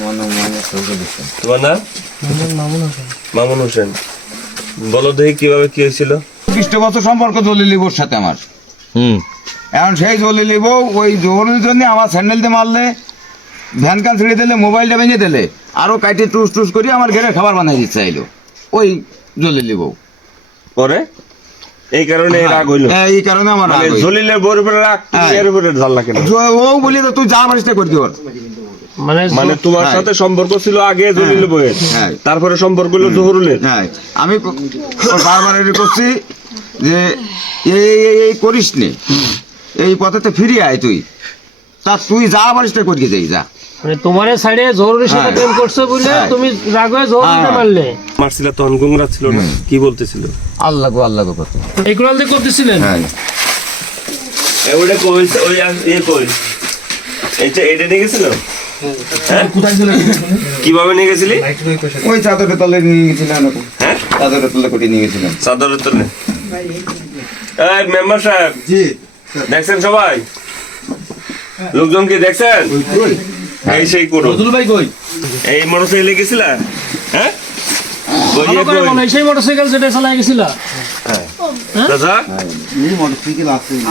তোমার নাম? মামুন হোসেন। বলো দেখি কিভাবে কি হয়েছিল? 20 বছর সম্পর্ক জলিলিবর সাথে আমার। এখন সেই জলিলিব ওই জহরের জন্য আমার স্যান্ডেল দিয়ে মারলে, ভ্যান কান ছিঁড়ে দিলে, মোবাইলটা ভেঙে দিলে, আরো কাইটে টুস টুস করে আমার ঘরে খাবার বানাই দিচ্ছে চাইলো ওই জলিলিব। পরে এই কারণে রাগ হইলো? এই কারণে আমার রাগ হইলো। জলিলের বউর উপরে রাগ, এর উপরে ঝাল্লা কেন? ও বলি তো তুই যা পারিস করবি ওর। মানে তোমার সাথে সম্পর্ক ছিল আগে জলিল বউয়ের, তারপরে সম্পর্ক হলো জহুরুলের। হ্যাঁ, আমি বারবার এটা করছি যে এই করিস নে, এই পথেতে ফিরে আয় তুই, তা তুই যা পারিস করিয়ে যাই যা। মানে তোমারে সাইডে জহুরের সাথে প্রেম করছে বলে তুমি রাগ হয়ে জহুরকে মারলে? মারছিল তখন গুংরা ছিল না, কি বলতেছিল? আল্লাহ গো কত এই কুড়াল দিয়ে করতেছিলেন? হ্যাঁ, ওটা কই ওই কই এটা নিয়ে গেছিল? কিভাবে নিয়ে গেছিলি? ওই চাদরের তলে নিয়ে গেছিলাম। হ্যাঁ, চাদরের তলে করে নিয়ে গেছিলাম। চাদরের তলে। এই মেম্বার সাহেব, জি দেখছেন সবাই? লোকজন কি দেখছেন? এই সেই করো ভাই কই? এই মোটরসাইকেলে গেছিলা? হ্যাঁ, সেই মোটরসাইকেল যেটা চালাই গেছিলা?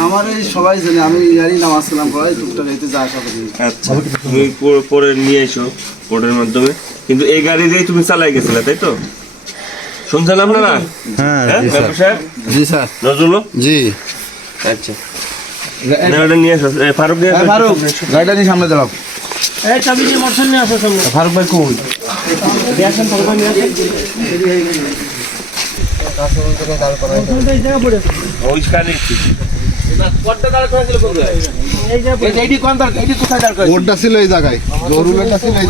আমার এই সবাই জানে আমি গাড়ি নামাজ সালাম পড়াই টুকটাক এতে যা আসা করি। আচ্ছা, তুমি পরে নিয়ে এসো কোর্টের মাধ্যমে, কিন্তু এই গাড়ি দিয়ে তুমি চালাই গেছিলা, তাই তো? শুনছেন আপনারা? হ্যাঁ জি স্যার। নজরুল জি। আচ্ছা, ওটা নিয়ে এসো। ফারুক গাড়িটা নিয়ে সামনে দাঁড়াও। এই চাবি দিয়ে মোটরসাইকেল নিয়ে আসো সামনে। ফারুক ভাই কই? আসেন ফারুক ভাই নিয়ে আসেন। ওইখানে ওরটা ছিল এই জায়গায়, জরুরটা ছিল এই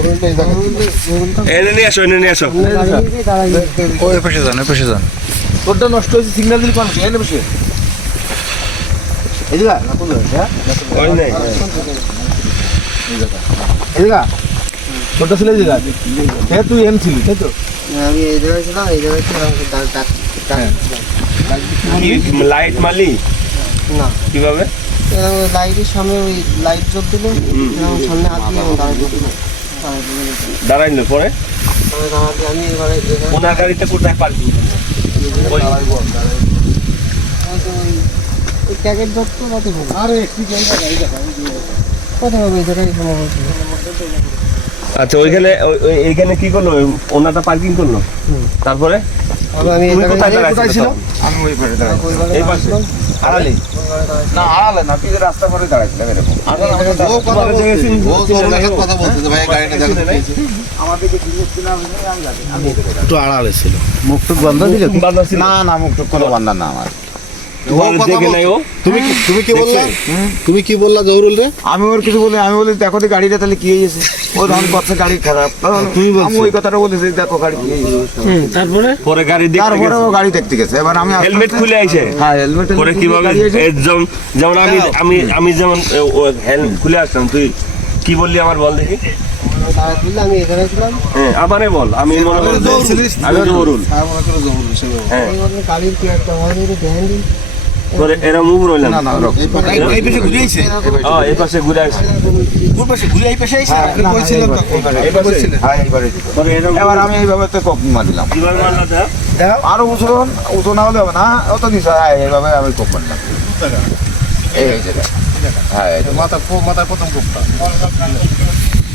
জায়গায়, এনে নিয়ে আসো, এনে নিয়ে আসো। ওই পাশে যান, ওই পাশে যান। তোরটা নষ্ট হয়েছে, সিগন্যাল দিলি কোন এনে বসে এই জায়গা না কোন জায়গা? ওই নেই, এই জায়গা তোরটা ছিল এই জায়গা। হ্যাঁ, তুই এন ছিলি তাই তো? আমি এই জায়গায় ছিলাম, এই জায়গায় ছিলাম। লাইট মালি না কিভাবে? লাইটের সামনে ওই লাইট জ্বলছিল, সামনে হাত দিয়ে দাঁড়াইলো। পরে আমি এবারে ওনার গাড়িতে কোথায় পার্কিং? ওই প্যাকেট ধরতো রাতে কোথায় হবে এই জায়গায় সম্ভবত। আচ্ছা, ওইখানে এইখানে কি করলো? ওনাটা পার্কিং করলো, তারপরে আমি তুমি কোথায় দাঁড়াইছিলে? আমি ওই পাশে দাঁড়াই। এই পাশে আড়ালে না, আড়ালে না, তুই রাস্তা করে দাঁড়াইছিলাম এরকম। একটু আড়ালে ছিল, মুখ টুক বন্ধ ছিল? না, মুখ টুক কোনো বন্ধ না আমার। তুমি কি বললা? তুমি কি বললা জহুরুল রে? আমি ওর কিছু বলি, আমি বলি দেখো তো গাড়িটা তাহলে কি হয়েছে। ও তখন করছে গাড়ি খারাপ, তুমি আমি ওই কথাটা বলেছি, দেখো গাড়ি কি হয়েছে। তারপরে পরে গাড়ি দেখতে তারপরে গেছে, ও গাড়ি দেখতে গেছে। এবার আমি হেলমেট খুলে আইছে। হ্যাঁ, হেলমেট পরে কিভাবে? যেমন আমি যেমন হেলমেট খুলে আসলাম, তুই কি বললি আমার বল দেখি। আমি এখানে ছিলাম। হ্যাঁ, আমারে বল। আমি মনে করি আমি জহুরুল। হ্যাঁ, গাড়ির কি একটা হয় ধ্যান দিন। পরে এরা মুভ রইলাম না এই পাশে ঘুরে আইছে, এই পাশে ঘুরে আসছে। কোন পাশে ঘুরে এই পাশে আইছে? আপনি কইছিলেন তো এই পাশে। হ্যাঁ, এইবারে ছিল। পরে এরা এবার আমি এইভাবে তো কপ মারলাম। কিভাবে মারলো? দেখো আরো উঁচু না হলে হবে না, অত দিছে। হ্যাঁ, এইভাবে আমি কপ মারলাম। এই জায়গা, হ্যাঁ, মাথার প্রথম কোপটা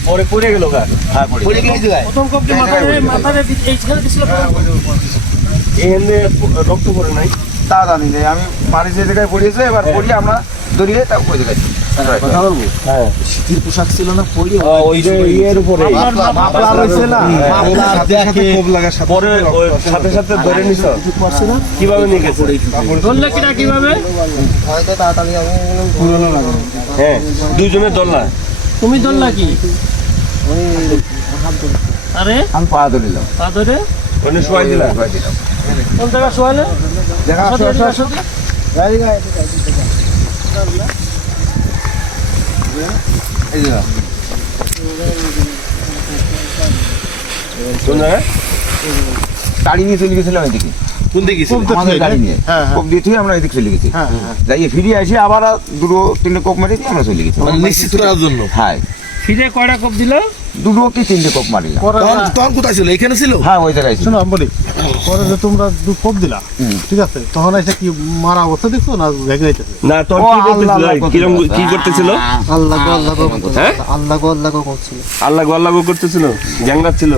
পরে পড়ে গেল গা। হ্যাঁ, পড়ে গেছে। প্রথম কবজি মাথার এইখানে দিছিল। এখানে রক্ত পড়ে নাই? তা জানি না, আমি মারি যে জায়গায় পড়িয়েছে, এবার পড়িয়ে আমরা দড়িয়ে তা ওই জায়গায়। কথা বলবো? হ্যাঁ, শীতের পোশাক ছিল না, পরি ওই যে ইয়ের উপরে মাফলার হইছে না, মাফলার দেখে কোপ লাগা পরে ওই সাথে সাথে ধরে নিছ? পড়ছে না, কিভাবে নিয়ে গেছে? বললে কিনা কিভাবে? হয়তো তাড়াতাড়ি আমি পুরনো লাগা। হ্যাঁ, দুইজনে দলনা। তুমি ধরলা কি? আরে আমি পা ধরিলাম। পা ধরে ওখানে শোয়াই দিলা? কোন জায়গা শোয়ালে? দেখা গাড়ি গাড়ি এই জায়গা কোন জায়গায়? গাড়ি নিয়ে চলে গেছিলাম এদিকে। কোন দিকে গেছিল? আমাদের গাড়ি নিয়ে কোপ দিয়ে থুয়ে আমরা এদিকে চলে গেছি। যাইয়ে ফিরে আসি আবার দুটো তিনটে কোপ মেরে দিয়ে আমরা চলে গেছি। মানে নিশ্চিত করার জন্য। হ্যাঁ, ফিরে কয়টা কোপ দিল? দুটো কি তিনটে কোপ মারিলাম। তখন কোথায় ছিল? এখানে ছিল? হ্যাঁ ওই জায়গায় ছিল। শোনো আমি বলি, পরে যে তোমরা কোপ দিলা, ঠিক আছে, তখন এসে কি মারা অবস্থা দেখছো না ভেঙে যাইতেছে? না তখন কি করতেছিল? কিরকম কি করতেছিল? আল্লাহ গো আল্লাহ গো করছিল। হ্যাঁ? আল্লাহ গো আল্লাহ গো করছিল। আল্লাহ গো করতেছিল, গ্যাংরাত ছিল।